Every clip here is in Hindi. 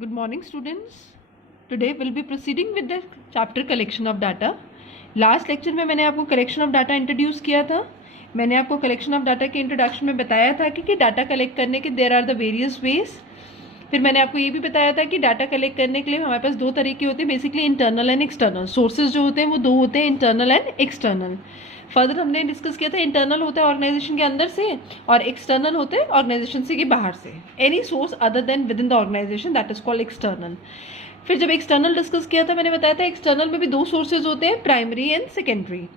Good morning, students. Today we'll be proceeding with the chapter collection of data. Last lecture में मैंने आपको कलेक्शन ऑफ डाटा इंट्रोड्यूस किया था. मैंने आपको कलेक्शन ऑफ डाटा के इंट्रोडक्शन में बताया था कि डाटा कलेक्ट करने के there are the various ways. फिर मैंने आपको ये भी बताया था कि डाटा कलेक्ट करने के लिए हमारे पास दो तरीके होते हैं, basically internal and external. Sources जो होते हैं वो दो होते हैं, इंटरनल एंड एक्सटर्नल. फर्दर हमने डिस्कस किया था इंटरनल होता है ऑर्गेनाइजेशन के अंदर से और एक्सटर्नल होते हैं ऑर्गेनाइजेशन से के बाहर से. Any source other than within the organisation, that is called external. फिर जब एक्सटर्नल डिस्कस किया था मैंने बताया था एक्सटर्नल में भी दो सोर्सेज होते हैं, प्राइमरी एंड सेकेंडरी.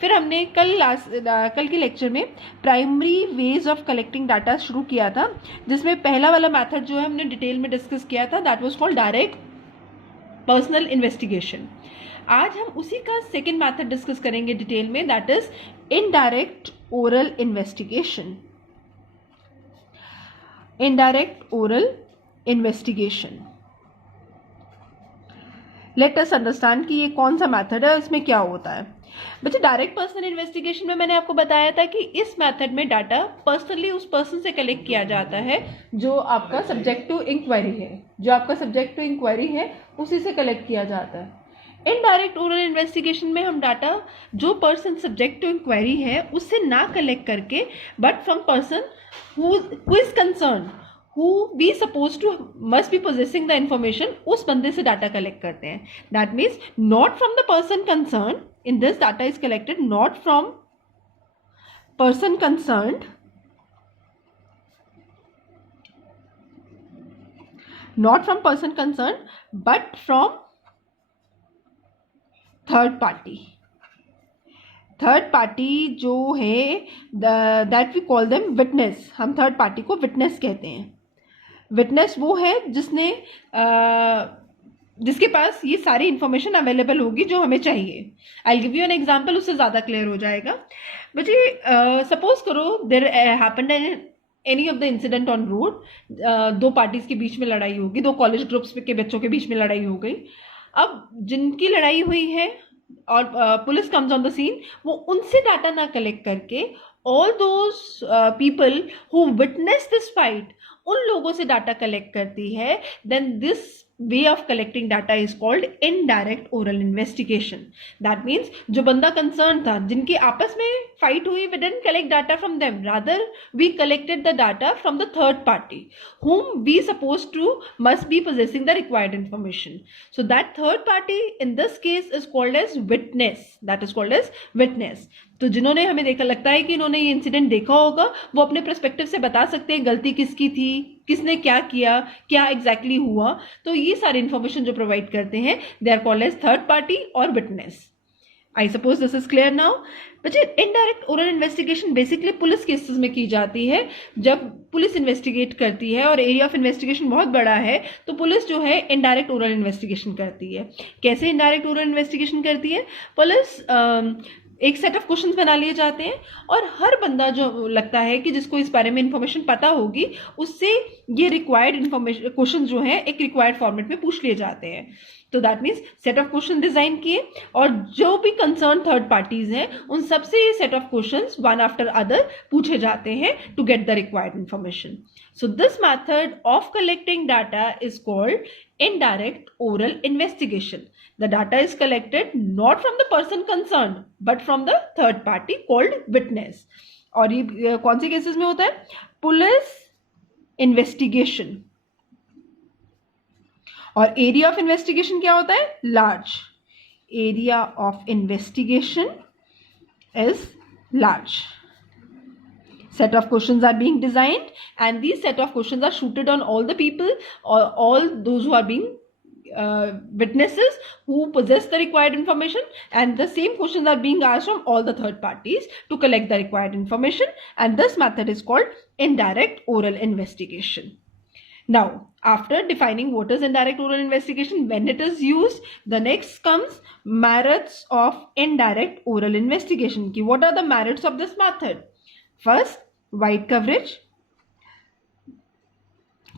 फिर हमने कल के लेक्चर में primary ways of collecting data शुरू किया था, जिसमें पहला वाला मेथड जो है हमने डिटेल में डिस्कस किया था, that was called direct personal investigation. आज हम उसी का सेकेंड मेथड डिस्कस करेंगे डिटेल में, that is indirect oral investigation. Indirect oral investigation. Let us understand कि ये कौन सा मेथड है, इसमें क्या होता है. बच्चे, डायरेक्ट पर्सनल इन्वेस्टिगेशन में मैंने आपको बताया था कि इस मेथड में डाटा पर्सनली उस पर्सन से कलेक्ट किया जाता है जो आपका सब्जेक्ट टू इंक्वायरी है. जो आपका सब्जेक्ट टू इंक्वायरी है उसी से कलेक्ट किया जाता है. इनडायरेक्ट ओरल इन्वेस्टिगेशन में हम डाटा जो पर्सन सब्जेक्ट टू इंक्वायरी है उससे ना कलेक्ट करके, but from person who is concern, who we supposed to must be possessing the information, उस बंदे से डाटा कलेक्ट करते हैं. That means not from the person concerned. In this data is collected not from person concerned, not from person concerned, but from third party. Third party जो है that we call them witness. हम थर्ड पार्टी को विटनेस कहते हैं. विटनेस वो है जिसके पास ये सारी इंफॉर्मेशन अवेलेबल होगी जो हमें चाहिए. I give you an example, उससे ज़्यादा क्लियर हो जाएगा. बच्चे, सपोज करो there happened any of the incident on road. दो पार्टीज के बीच में लड़ाई होगी, दो कॉलेज ग्रुप्स के बच्चों के बीच में लड़ाई हो गई. अब जिनकी लड़ाई हुई है और police comes on the scene, वो उनसे डाटा ना कलेक्ट करके all those people who witness this fight, उन लोगों से डाटा कलेक्ट करती है. Then this way of collecting data is called indirect oral investigation. That means जो बंदा कंसर्न था, जिनकी आपस में फाइट हुई, we didn't collect data from them, rather we collected the data from the third party whom we supposed to must be possessing the required information. So that third party in this case is called as witness. That is called as witness. तो जिन्होंने हमें देखा, लगता है कि इन्होंने ये इंसिडेंट देखा होगा, वो अपने पर्सपेक्टिव से बता सकते हैं गलती किसकी थी, किसने क्या किया, क्या एग्जैक्टली हुआ. तो ये सारी इंफॉर्मेशन जो प्रोवाइड करते हैं they are called as third party और witness. I suppose this is clear now. बच्चे, indirect oral investigation basically police cases में की जाती है. जब पुलिस इन्वेस्टिगेट करती है और एरिया ऑफ इन्वेस्टिगेशन बहुत बड़ा है तो पुलिस जो है इनडायरेक्ट ओरल इन्वेस्टिगेशन करती है. कैसे इनडायरेक्ट ओरल इन्वेस्टिगेशन करती है? पुलिस एक सेट ऑफ क्वेश्चंस बना लिए जाते हैं और हर बंदा जो लगता है कि जिसको इस बारे में इंफॉर्मेशन पता होगी, उससे ये रिक्वायर्ड इंफॉर्मेशन क्वेश्चन जो है एक रिक्वायर्ड फॉर्मेट में पूछ लिए जाते हैं. तो that means set of question design किए और जो भी कंसर्न थर्ड पार्टीज हैं उन सबसे ये set of questions one after other पूछे जाते हैं to get the required information. So this method of collecting data is called indirect oral investigation. The data is collected not from the person concerned but from the third party called witness. और ये कौन से केसेस में होता है? Police investigation. और एरिया ऑफ इन्वेस्टिगेशन क्या होता है? Large. Area of investigation is large. Set of questions are being designed and these set of questions are shooted on all the people or all those who are being witnesses who possess the required information, and the same questions are being asked from all the third parties to collect the required information, and this method is called indirect oral investigation. Now, after defining what is indirect oral investigation, when it is used, the next comes merits of indirect oral investigation. What are the merits of this method? First, wide coverage.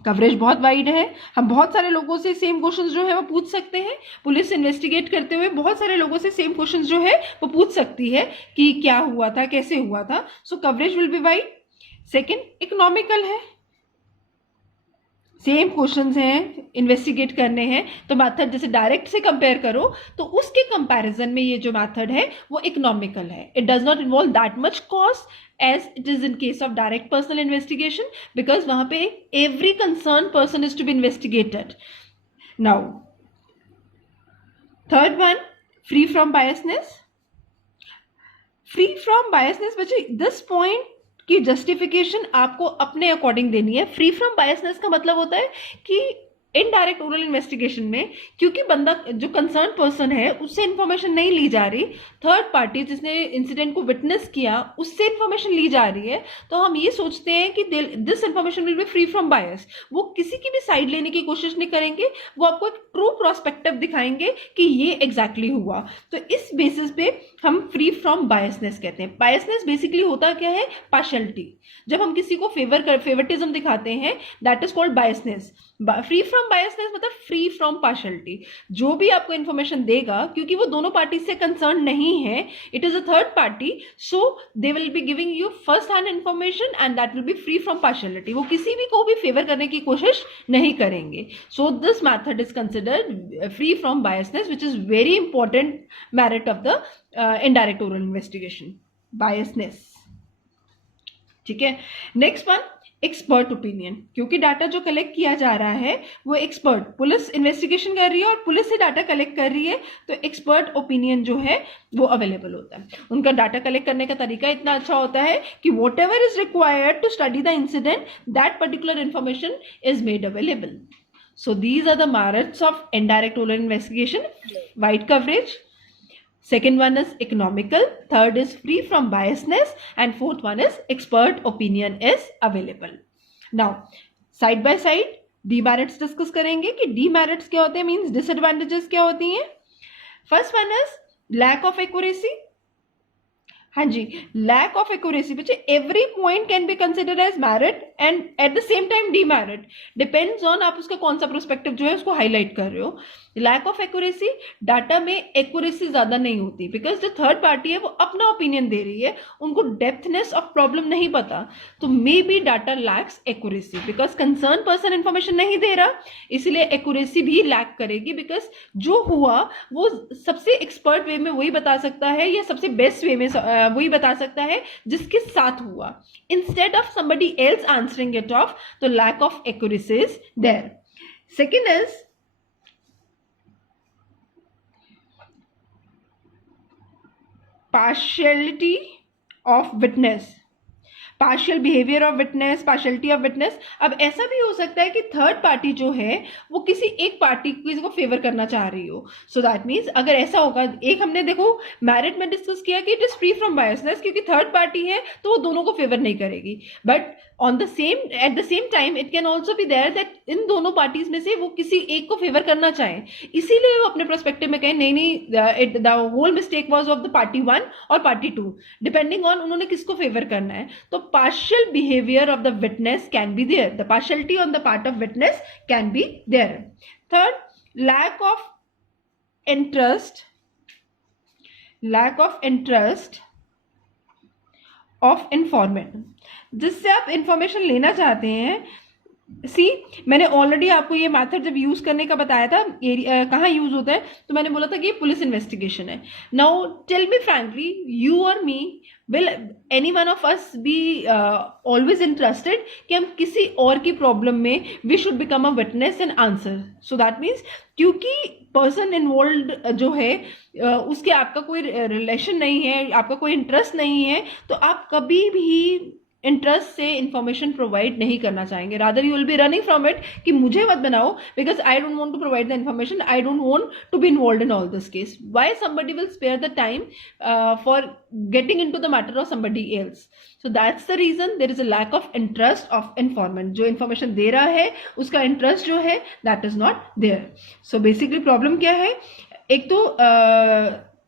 Coverage बहुत वाइड है. हम बहुत सारे लोगों से सेम क्वेश्चंस जो है वो पूछ सकते हैं. पुलिस इन्वेस्टिगेट करते हुए बहुत सारे लोगों से सेम क्वेश्चंस जो है वो पूछ सकती है कि क्या हुआ था, कैसे हुआ था. So coverage will be wide. Second, economical है. सेम क्वेश्चंस हैं, इन्वेस्टिगेट करने हैं, तो मेथड जैसे डायरेक्ट से कंपेयर करो तो उसके कंपैरिजन में ये जो मेथड है वो इकोनॉमिकल है. It does not involve that much cost as it is in case of direct personal investigation, because वहां पे every concerned person is to be investigated. Now third one, free from biasness. Free from biasness बच्चे, this point की जस्टिफिकेशन आपको अपने अकॉर्डिंग देनी है. फ्री फ्रॉम बायसनेस का मतलब होता है कि इनडायरेक्ट ओरल इन्वेस्टिगेशन में क्योंकि बंदा जो कंसर्न पर्सन है उससे इंफॉर्मेशन नहीं ली जा रही, थर्ड पार्टी जिसने इंसिडेंट को विटनेस किया उससे इंफॉर्मेशन ली जा रही है, तो हम ये सोचते हैं कि this information will be free from bias. वो किसी की भी साइड लेने की कोशिश नहीं करेंगे, वो आपको एक ट्रू प्रोस्पेक्टिव दिखाएंगे कि ये एग्जैक्टली हुआ. तो इस बेसिस पे हम फ्री फ्रॉम बायसनेस कहते हैं. बायसनेस बेसिकली होता क्या है? पार्शियलिटी. जब हम किसी को फेवरटिज्म दिखाते हैं, that is called biasness. Free from biasness मतलब फ्री फ्रॉम पार्शियलिटी. जो भी आपको इंफॉर्मेशन देगा, क्योंकि वो दोनों पार्टी से कंसर्न नहीं है, it is a third party, so they will be giving you first hand information and that will be free from partiality. वो किसी भी को भी फेवर करने की कोशिश नहीं करेंगे. So this method is considered free from biasness, which is very important merit of the indirect oral investigation. Biasness. ठीक है. Next one, expert opinion. क्योंकि डाटा जो कलेक्ट किया जा रहा है वो एक्सपर्ट, पुलिस इन्वेस्टिगेशन कर रही है और पुलिस से डाटा कलेक्ट कर रही है, तो एक्सपर्ट ओपिनियन जो है वो अवेलेबल होता है. उनका डाटा कलेक्ट करने का तरीका इतना अच्छा होता है कि whatever is required to study the incident, that particular information is made available. So these are the merits of indirect oral investigation. Wide coverage. Second one is economical, third is free from biasness, and fourth one is expert opinion is available. Now side by side demerits discuss करेंगे कि demerits क्या होते हैं, means disadvantages क्या होती हैं. First one is lack of accuracy. हाँ जी, लैक ऑफ एक्यूरेसी. बच्चे, every point can be considered as merit and at the same time demerit, depends on आप उसका कौन सा प्रोस्पेक्टिव जो है उसको हाईलाइट कर रहे हो. लैक ऑफ एक्यूरेसी, डाटा में एक्यूरेसी ज्यादा नहीं होती, बिकॉज जो थर्ड पार्टी है वो अपना ओपिनियन दे रही है, उनको डेप्थनेस ऑफ प्रॉब्लम नहीं पता, तो may be data lakhs accuracy because concern person information नहीं दे रहा, इसलिए एक्यूरेसी भी लैक करेगी. बिकॉज जो हुआ वो सबसे एक्सपर्ट वे में वही बता सकता है, या सबसे बेस्ट वे में वही बता सकता है जिसके साथ हुआ, instead of somebody else answering it off. तो lack of accuracy is there. Second is partiality of witness. Partial behaviour of witness, partiality of witness. अब ऐसा भी हो सकता है कि थर्ड पार्टी जो है वो किसी एक पार्टी किसी को फेवर करना चाह रही हो. सो दैट मीन्स अगर ऐसा होगा, एक हमने देखो मैरिट में डिस्कस किया कि it is free from biasness, क्योंकि थर्ड पार्टी है तो वो दोनों को फेवर नहीं करेगी. But on the same at the same time it can also be there that in दोनों पार्टीज में से वो किसी एक को फेवर करना चाहे, इसीलिए वो अपने प्रोस्पेक्टिव में कहें नहीं the whole mistake was of the party 1 और पार्टी 2, डिपेंडिंग ऑन उन्होंने किसको फेवर करना है. तो partial behavior of the witness can be there, the partiality on the part of witness can be there. Third, lack of interest of informant. जिससे आप इंफॉर्मेशन लेना चाहते हैं. मैंने ऑलरेडी आपको ये मेथड जब यूज करने का बताया था, कहाँ यूज होता है, तो मैंने बोला था कि पुलिस इन्वेस्टिगेशन है. Now tell me frankly, you और me, will any one of us be always interested कि हम किसी और की प्रॉब्लम में we should become a witness and answer. So that means क्योंकि पर्सन इन्वॉल्व जो है उसके आपका कोई रिलेशन नहीं है, आपका कोई इंटरेस्ट नहीं है, तो आप कभी भी इंटरेस्ट से इंफॉर्मेशन प्रोवाइड नहीं करना चाहेंगे. Rather you will be running from it कि मुझे मत बनाओ, because I don't want to provide the information, I don't want to be involve in all this case. Why somebody will spare the time for getting into the matter of somebody else. So that's the reason there is a lack of interest of informant. जो इंफॉर्मेशन दे रहा है उसका इंटरेस्ट जो है that is not there. So basically problem क्या है, एक तो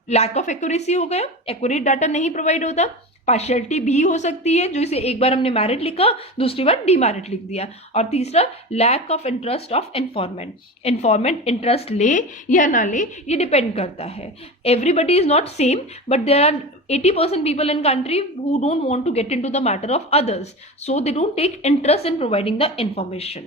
लैक ऑफ एक्यूरेसी हो गया, एक्यूरेट डाटा नहीं प्रोवाइड होता. पार्शियलिटी भी हो सकती है, जो इसे एक बार हमने मैरिट लिखा दूसरी बार डीमेरिट लिख दिया. और तीसरा, lack of interest of informant. Informant interest ले या ना ले ये डिपेंड करता है. Everybody is not same, but there are 80% people in country who don't want to get into the matter of others, so they don't take interest in providing the information.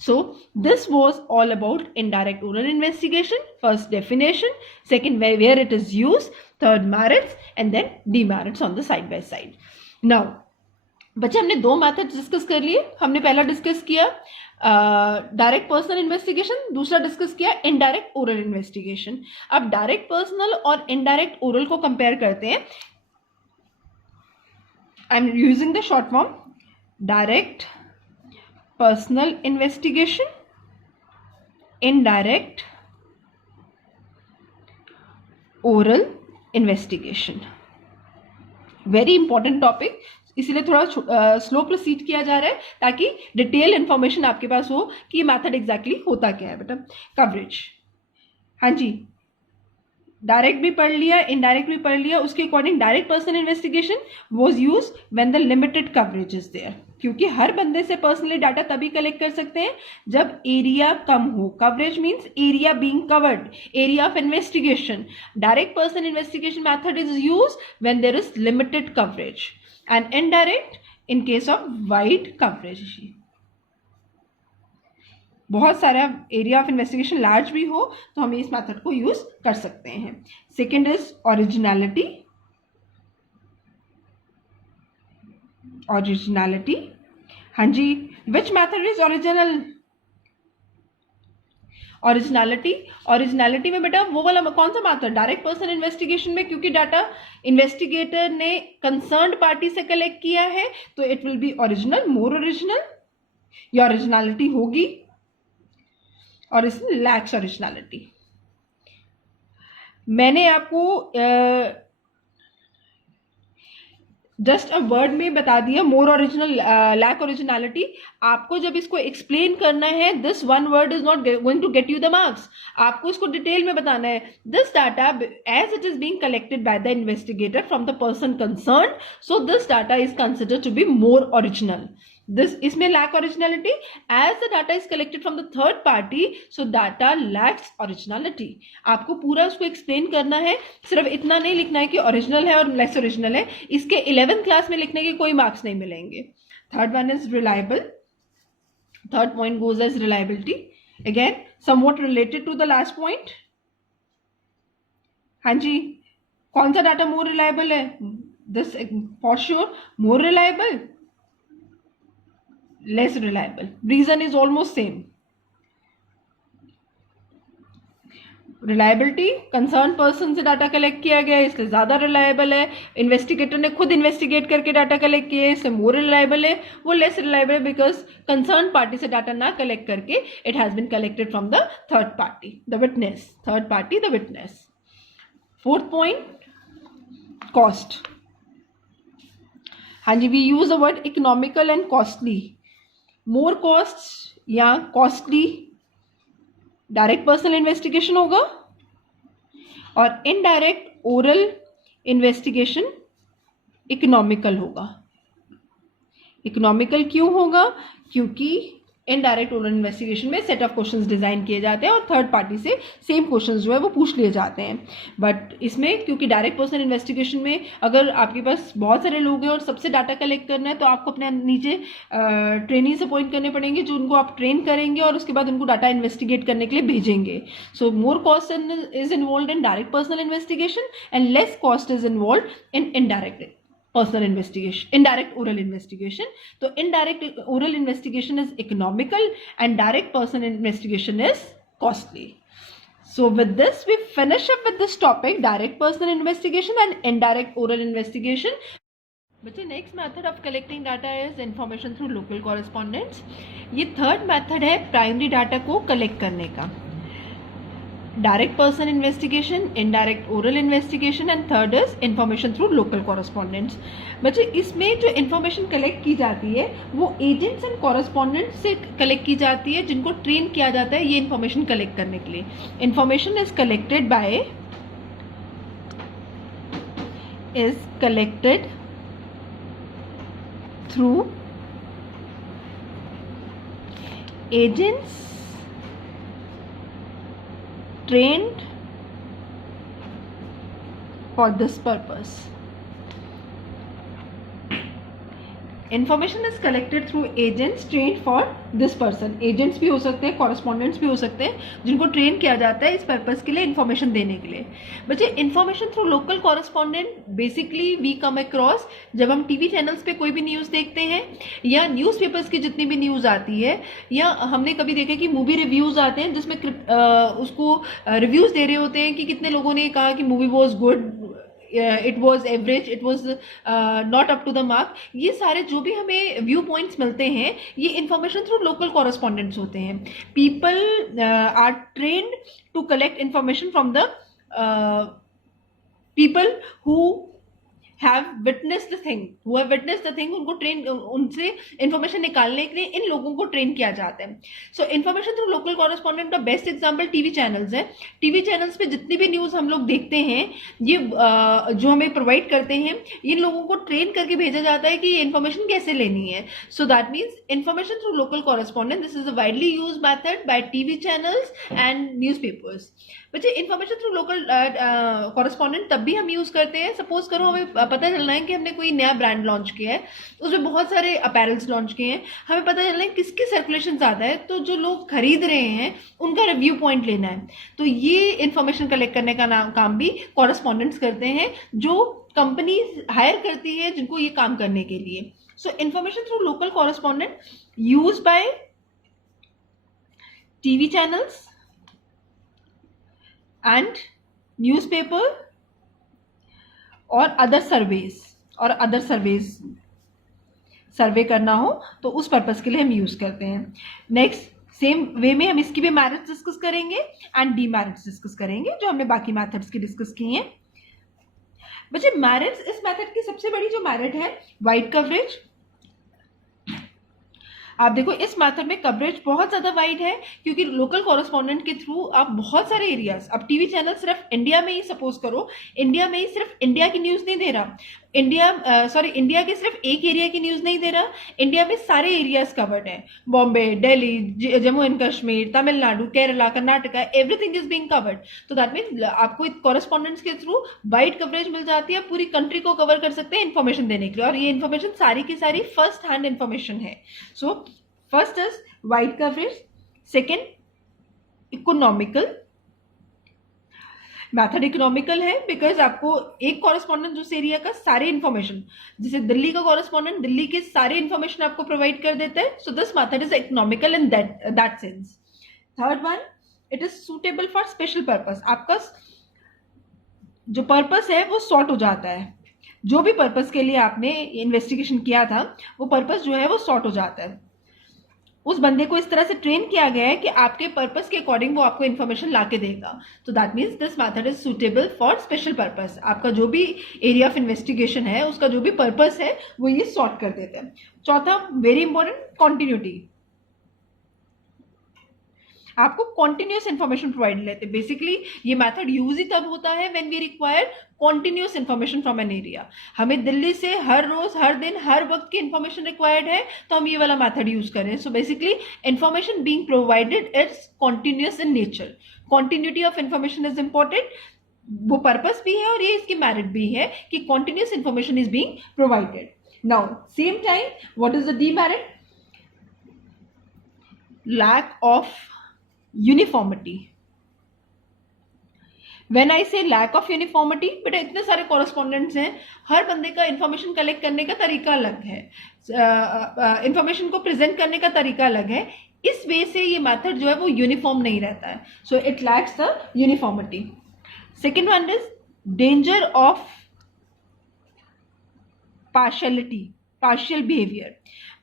So this was all about indirect oral investigation. First, definition. Second, where it is used. Third, merits, and then demerits on the side by side. Now बच्चे हमने दो मेथड डिस्कस कर लिए. हमने पहला डिस्कस किया डायरेक्ट पर्सनल इन्वेस्टिगेशन, दूसरा डिस्कस किया इनडायरेक्ट ओरल इन्वेस्टिगेशन. अब डायरेक्ट पर्सनल और इनडायरेक्ट ओरल को कंपेयर करते हैं. I am using the short form direct personal investigation, indirect oral investigation. Very important topic, इसीलिए थोड़ा स्लो प्रोसीड किया जा रहा है ताकि डिटेल इंफॉर्मेशन आपके पास हो कि ये मेथड एग्जैक्टली होता क्या है. बेटा कवरेज, हाँ जी, डायरेक्ट भी पढ़ लिया, इनडायरेक्ट भी पढ़ लिया. उसके according direct personal investigation was use when the limited coverage is there, क्योंकि हर बंदे से पर्सनली डाटा तभी कलेक्ट कर सकते हैं जब एरिया कम हो. Coverage means area being covered, area of investigation. Direct personal investigation method is use when there is limited coverage and indirect in case of wide coverage. बहुत सारा एरिया ऑफ इन्वेस्टिगेशन लार्ज भी हो तो हम इस मेथड को यूज कर सकते हैं. Second is originality. ओरिजिनलिटी, हाँ जी, which method is original? Originality में बेटा वो वाला कौन सा मेथड? डायरेक्ट पर्सन इन्वेस्टिगेशन में, क्योंकि डाटा इन्वेस्टिगेटर ने कंसर्न्ड पार्टी से कलेक्ट किया है तो it will be original, more original. या ओरिजिनलिटी होगी और इसमें लैक्स ओरिजिनलिटी. मैंने आपको जस्ट अ वर्ड में बता दिया मोर ओरिजिनल, लैक ओरिजिनलिटी. आपको जब इसको एक्सप्लेन करना है, this one word is not going to get you the marks. आपको इसको डिटेल में बताना है. This data as it is being collected by the investigator from the person concern, so this data is considered to be more original. This, इसमें lack originality. As the data is collected from the third party, so data lacks originality. आपको पूरा उसको एक्सप्लेन करना है, सिर्फ इतना नहीं लिखना है कि ओरिजिनल है और लेस ओरिजिनल है. इसके 11th क्लास में लिखने के कोई मार्क्स नहीं मिलेंगे. Third one is reliable. Third point goes as reliability. Again somewhat related to the last point. हाँ जी, कौन सा डाटा मोर रिलायबल है? This for sure more reliable, less reliable. Reason is almost same. Reliability, concern person से डाटा कलेक्ट किया गया है इसलिए ज्यादा रिलायबल है. इन्वेस्टिगेटर ने खुद इन्वेस्टिगेट करके डाटा कलेक्ट किया है इसलिए मोर रिलायबल है. वो लेस रिलायबल है बिकॉज कंसर्न पार्टी से डाटा ना कलेक्ट करके it has been collected from the third party, the witness. Third party, the witness. Fourth point, cost. हाँ जी, we use the word economical and costly. More cost या कॉस्टली डायरेक्ट पर्सनल इन्वेस्टिगेशन होगा और इनडायरेक्ट ओरल इन्वेस्टिगेशन इकोनॉमिकल होगा. इकोनॉमिकल क्यों होगा? क्योंकि इनडायरेक्ट ओरल इन्वेस्टिगेशन में सेट ऑफ क्वेश्चंस डिजाइन किए जाते हैं और थर्ड पार्टी से सेम क्वेश्चंस जो है वो पूछ लिए जाते हैं. बट इसमें क्योंकि डायरेक्ट पर्सनल इन्वेस्टिगेशन में अगर आपके पास बहुत सारे लोग हैं और सबसे डाटा कलेक्ट करना है तो आपको अपने नीचे ट्रेनिंग्स अपॉइंट करने पड़ेंगे जो उनको आप ट्रेन करेंगे और उसके बाद उनको डाटा इन्वेस्टिगेट करने के लिए भेजेंगे. So more cost is involve in direct personal investigation and less cost is involve in indirect personal investigation, indirect oral investigation. तो indirect oral investigation is economical and direct person investigation is costly. So with this we finish up with this topic, direct person investigation and indirect oral investigation. बच्चे next method of collecting data is information through local correspondence. ये third method है primary data को collect करने का. Direct person investigation, indirect oral investigation and third is information through local correspondents. बच्चे इसमें जो इन्फॉर्मेशन कलेक्ट की जाती है वो एजेंट्स एंड कॉरेस्पॉन्डेंट्स से कलेक्ट की जाती है जिनको ट्रेन किया जाता है ये इन्फॉर्मेशन कलेक्ट करने के लिए. Information is collected through agents trained for this purpose. Information is collected through agents train for this person. Agents भी हो सकते हैं, कॉरेस्पॉन्डेंट्स भी हो सकते हैं जिनको ट्रेन किया जाता है इस पर्पस के लिए, इन्फॉर्मेशन देने के लिए. बच्चे information through local correspondent basically we come across जब हम टीवी चैनल्स पे कोई भी न्यूज़ देखते हैं या न्यूज़पेपर्स की जितनी भी न्यूज़ आती है, या हमने कभी देखा कि मूवी रिव्यूज़ आते हैं जिसमें उसको रिव्यूज़ दे रहे होते हैं कि कितने लोगों ने कहा कि movie was good, it was average, it was not up to the mark. ये सारे जो भी हमें व्यू पॉइंट्स मिलते हैं ये इन्फॉर्मेशन थ्रू लोकल कॉरेस्पॉन्डेंट्स होते हैं. People are trained to collect information from the people who have witnessed the thing, who have witnessed the thing, उनको ट्रेन, उनसे इन्फॉर्मेशन निकालने के लिए इन लोगों को ट्रेन किया जाता है. So information through local correspondent का बेस्ट एग्जांपल टीवी चैनल्स है. टीवी चैनल्स पे जितनी भी न्यूज़ हम लोग देखते हैं ये जो हमें प्रोवाइड करते हैं, इन लोगों को ट्रेन करके भेजा जाता है कि ये इन्फॉर्मेशन कैसे लेनी है. So that means information through local correspondent, this is a widely use method by TV channels and newspapers. बच्चे इन्फॉर्मेशन थ्रू लोकल कॉरेस्पॉन्डेंट तब भी हम यूज़ करते हैं, सपोज करो हमें पता चलना है कि हमने कोई नया ब्रांड लॉन्च किया है, उसमें बहुत सारे अपैरल्स लॉन्च किए हैं, हमें पता चलना है किसकी सर्कुलेशन ज़्यादा है, तो जो लोग खरीद रहे हैं उनका रिव्यू पॉइंट लेना है. तो ये इन्फॉर्मेशन कलेक्ट करने का काम भी कॉरेस्पॉन्डेंट्स करते हैं जो कंपनी हायर करती है जिनको ये काम करने के लिए. So information through local correspondent use by TV channels and newspaper और अदर सर्वेज सर्वे करना हो तो उस पर्पस के लिए हम यूज करते हैं. नेक्स्ट सेम वे में हम इसकी भी मैरिट्स डिस्कस करेंगे एंड डीमेरिट्स डिस्कस करेंगे जो हमने बाकी मेथड्स की डिस्कस की हैं. बच्चे मैरिट्स, इस मेथड की सबसे बड़ी जो मैरिट है वाइड कवरेज. आप देखो इस मेथड में कवरेज बहुत ज़्यादा वाइड है क्योंकि लोकल कॉरेस्पॉन्डेंट के थ्रू आप बहुत सारे एरियाज, अब टीवी चैनल सिर्फ इंडिया में ही, सपोज करो इंडिया में ही सिर्फ इंडिया की न्यूज़ नहीं दे रहा, इंडिया के सिर्फ एक एरिया की न्यूज़ नहीं दे रहा, इंडिया में सारे एरियाज कवर्ड हैं. Bombay, Delhi, Jammu and Kashmir, Tamil Nadu, Kerala, Karnataka, everything is being covered. तो दैट मीन्स आपको कॉरेस्पॉन्डेंट्स के थ्रू वाइड कवरेज मिल जाती है, पूरी कंट्री को कवर कर सकते हैं इन्फॉर्मेशन देने के लिए, और ये इन्फॉर्मेशन सारी की सारी फर्स्ट हैंड इन्फॉर्मेशन है. So first is wide coverage, second economical. Method economical है बिकॉज आपको एक कॉरेस्पॉन्डेंट उस एरिया का सारे इन्फॉर्मेशन, जैसे दिल्ली का कॉरेस्पॉन्डेंट दिल्ली के सारे इन्फॉर्मेशन आपको प्रोवाइड कर देता है. So this method is economical in that sense. Third one, it is suitable for special purpose. आपका जो पर्पस है वो सॉर्ट हो जाता है, जो भी पर्पस के लिए आपने इन्वेस्टिगेशन किया था वो पर्पस जो है वो सॉर्ट हो जाता है. उस बंदे को इस तरह से ट्रेन किया गया है कि आपके पर्पस के अकॉर्डिंग वो आपको इन्फॉर्मेशन ला के देगा. तो that means this method is suitable for special purpose. आपका जो भी एरिया ऑफ इन्वेस्टिगेशन है उसका जो भी पर्पस है वो ये सॉर्ट कर देते हैं. चौथा वेरी इंपॉर्टेंट, कॉन्टिन्यूटी. आपको कॉन्टिन्यूस इन्फॉर्मेशन प्रोवाइड लेते हैं. बेसिकली ये मेथड यूज ही तब होता है when we require continuous information from an area. हमें दिल्ली से हर रोज, हर दिन, हर वक्त की इन्फॉर्मेशन रिक्वायर्ड है तो हम ये वाला मेथड यूज करें. So basically information being provided is continuous in nature. Continuity of information is important, वो पर्पस भी है और ये इसकी मेरिट भी है कि continuous information is being provided. Now same time what is the demerit? Lack of uniformity. When I say lack of uniformity, बेटा इतने सारे कॉरेस्पॉन्डेंट्स हैं, हर बंदे का इंफॉर्मेशन कलेक्ट करने का तरीका अलग है, इंफॉर्मेशन को प्रेजेंट करने का तरीका अलग है. इस वे से ये मेथड जो है वो यूनिफॉर्म नहीं रहता है. So it lacks the uniformity. Second one is danger of partiality, partial behaviour.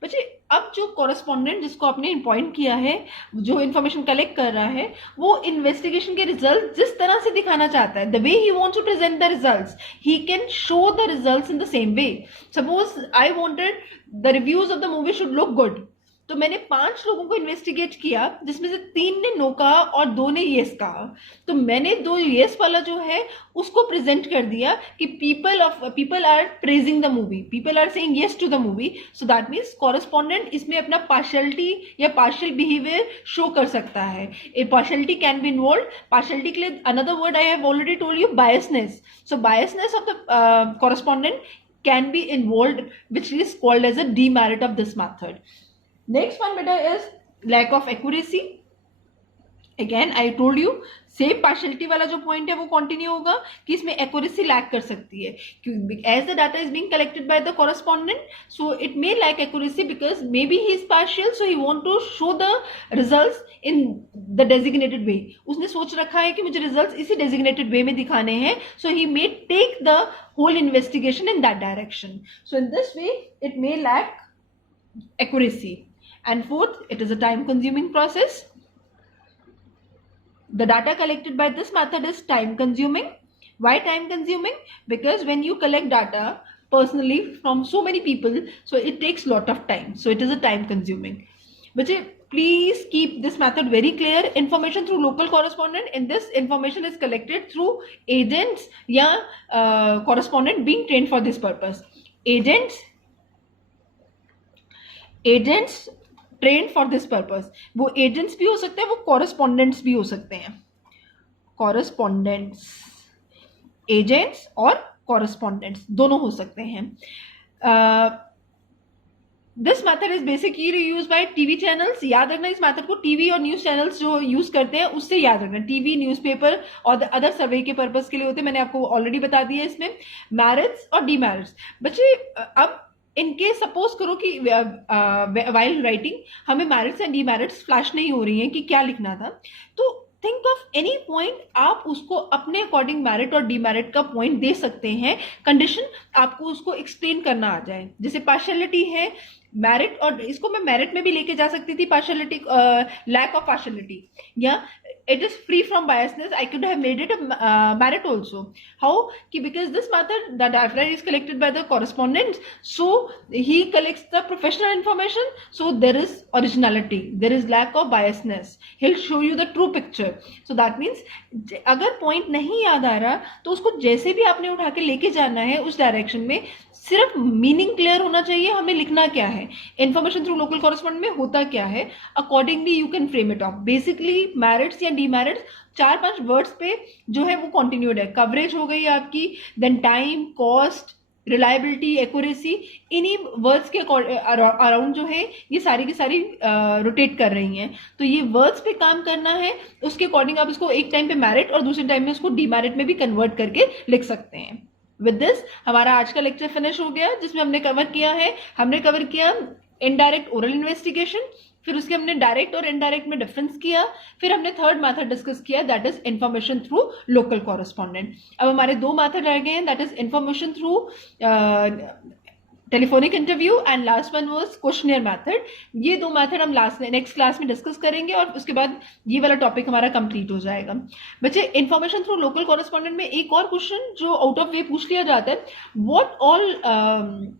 बच्चे अब जो कॉरेस्पॉन्डेंट जिसको आपने पॉइंट किया है, जो इन्फॉर्मेशन कलेक्ट कर रहा है, वो इन्वेस्टिगेशन के रिजल्ट जिस तरह से दिखाना चाहता है, the way he wants to present the results, he can show the results in the same way. Suppose I wanted the reviews of the movie should look good, तो मैंने 5 लोगों को इन्वेस्टिगेट किया जिसमें से 3 ने नो कहा और 2 ने येस कहा. तो मैंने 2 येस वाला जो है उसको प्रेजेंट कर दिया कि people are praising the movie, people are saying yes to the movie. So that means correspondent इसमें अपना पार्शियलिटी या पार्शियल बिहेवियर शो कर सकता है. A partiality can be involve. Partiality के लिए another word I have already told you, biasness. So biasness of the correspondent can be involved, which is called as a demerit of this method. Next one beta is lack of accuracy. Again I told you same partiality वाला जो पॉइंट है वो कंटिन्यू होगा कि इसमें एक्यूरेसी लैक कर सकती है, as the data is being collected by the correspondent, so it may lack accuracy because may be he is partial, so he want to show the results in the designated way. उसने सोच रखा है कि मुझे रिजल्ट्स इसी डेजिग्नेटेड वे में दिखाने हैं, so he may take the whole investigation in that direction. So in this way it may lack accuracy. And fourth, it is a time consuming process. The data collected by this method is time consuming. Why time consuming? Because when you collect data personally from so many people, so it takes lot of time, so it is a time consuming. But please keep this method very clear. Information through local correspondent, in this information is collected through agents या correspondent being trained for this purpose. Agents train for this purpose. वो एजेंट्स भी हो सकते हैं, वो कॉरेस्पॉन्डेंट्स भी हो सकते हैं. कॉरेस्पॉन्डेंट्स, एजेंट्स और कॉरेस्पॉन्डेंट्स दोनों हो सकते हैं. This method is basically use by TV channels. याद रखना इस मेथड को टीवी और न्यूज चैनल्स जो यूज करते हैं उससे याद रखना. टीवी, न्यूज़पेपर और अदर सर्वे के पर्पज के लिए होते हैं. मैंने आपको ऑलरेडी बता दिया इसमें मैरिट्स और डीमेरिट्स. बच्चे अब इनके सपोज करो कि वाइल राइटिंग हमें मैरिट्स एंड डीमेरिट्स फ्लैश नहीं हो रही हैं कि क्या लिखना था, तो थिंक ऑफ एनी पॉइंट, आप उसको अपने अकॉर्डिंग मेरिट और डीमेरिट का पॉइंट दे सकते हैं, कंडीशन आपको उसको एक्सप्लेन करना आ जाए. जैसे पार्शियलिटी है, मेरिट, और इसको मैं मेरिट में भी लेके जा सकती थी, पार्शियलिटी, लैक ऑफ पार्शियलिटी, या it is free from biasness, I could have made it a merit also. How? Because this method, the data is collected by the correspondent, so he collects the professional information, so there is originality, there is lack of biasness, he'll show you the true picture. So that means अगर point नहीं याद आ रहा तो उसको जैसे भी आपने उठा के लेके जाना है उस डायरेक्शन में, सिर्फ मीनिंग क्लियर होना चाहिए, हमें लिखना क्या है, इन्फॉर्मेशन थ्रू लोकल कॉरेस्पॉन्डेंट में होता क्या है, accordingly you can frame it of. Basically merits या डीमेरिट्स 4-5 वर्ड्स पे जो है वो कॉन्टिन्यूड है. कवरेज हो गई आपकी, then time, cost, reliability, accuracy, इन्हीं वर्ड्स के अराउंड जो है ये सारी की सारी रोटेट कर रही हैं. तो ये वर्ड्स पे काम करना है, उसके अकॉर्डिंग आप इसको एक टाइम पे मैरिट और दूसरे टाइम में उसको डीमेरिट में भी कन्वर्ट करके लिख सकते हैं. विद दिस हमारा आज का लेक्चर फिनिश हो गया, जिसमें हमने कवर किया इनडायरेक्ट ओरल इन्वेस्टिगेशन, फिर उसके हमने डायरेक्ट और इनडायरेक्ट में डिफरेंस किया, फिर हमने थर्ड मेथड डिस्कस किया, that is information through local correspondent. अब हमारे 2 मेथड रह गए हैं, that is information through telephonic interview and last one was questionnaire method. ये 2 मेथड हम नेक्स्ट क्लास में डिस्कस करेंगे और उसके बाद ये वाला टॉपिक हमारा कंप्लीट हो जाएगा. बच्चे, इंफॉर्मेशन थ्रू लोकल कॉरेस्पॉन्डेंट में एक और क्वेश्चन जो आउट ऑफ वे पूछ लिया जाता है, what all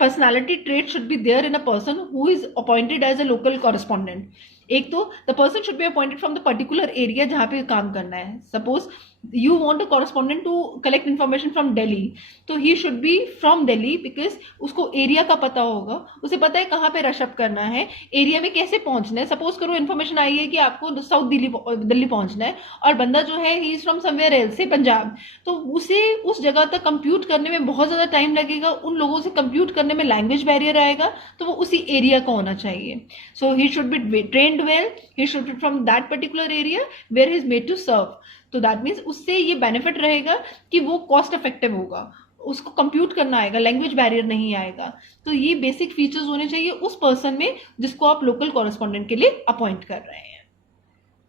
personality trait should be there in a person who is appointed as a local correspondent. एक तो the person should be appointed from the particular area जहाँ पे काम करना है. Suppose you want a correspondent to collect information from Delhi, तो he should be from Delhi because उसको एरिया का पता होगा, उसे पता है कहाँ पे रश अप करना है, एरिया में कैसे पहुंचना है. सपोज करो इन्फॉर्मेशन आई है कि आपको साउथ दिल्ली पहुंचना है और बंदा जो है he is from somewhere else, से पंजाब, तो उसे उस जगह तक कंप्यूट करने में बहुत ज़्यादा टाइम लगेगा, उन लोगों से कंप्यूट करने में लैंग्वेज बैरियर आएगा, तो वो उसी एरिया का होना चाहिए. So he should be trained well, he should be from that particular area where he is made to serve. तो दैट मीन्स उससे ये बेनिफिट रहेगा कि वो कॉस्ट इफेक्टिव होगा, उसको कंप्यूट करना आएगा, लैंग्वेज बैरियर नहीं आएगा. तो ये बेसिक फीचर्स होने चाहिए उस पर्सन में जिसको आप लोकल कॉरेस्पॉन्डेंट के लिए अपॉइंट कर रहे हैं.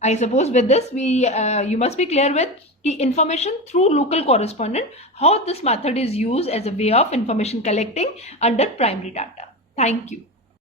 I suppose with this you must be clear with कि information through local correspondent, how this method is use as a way of information collecting under primary data. Thank you.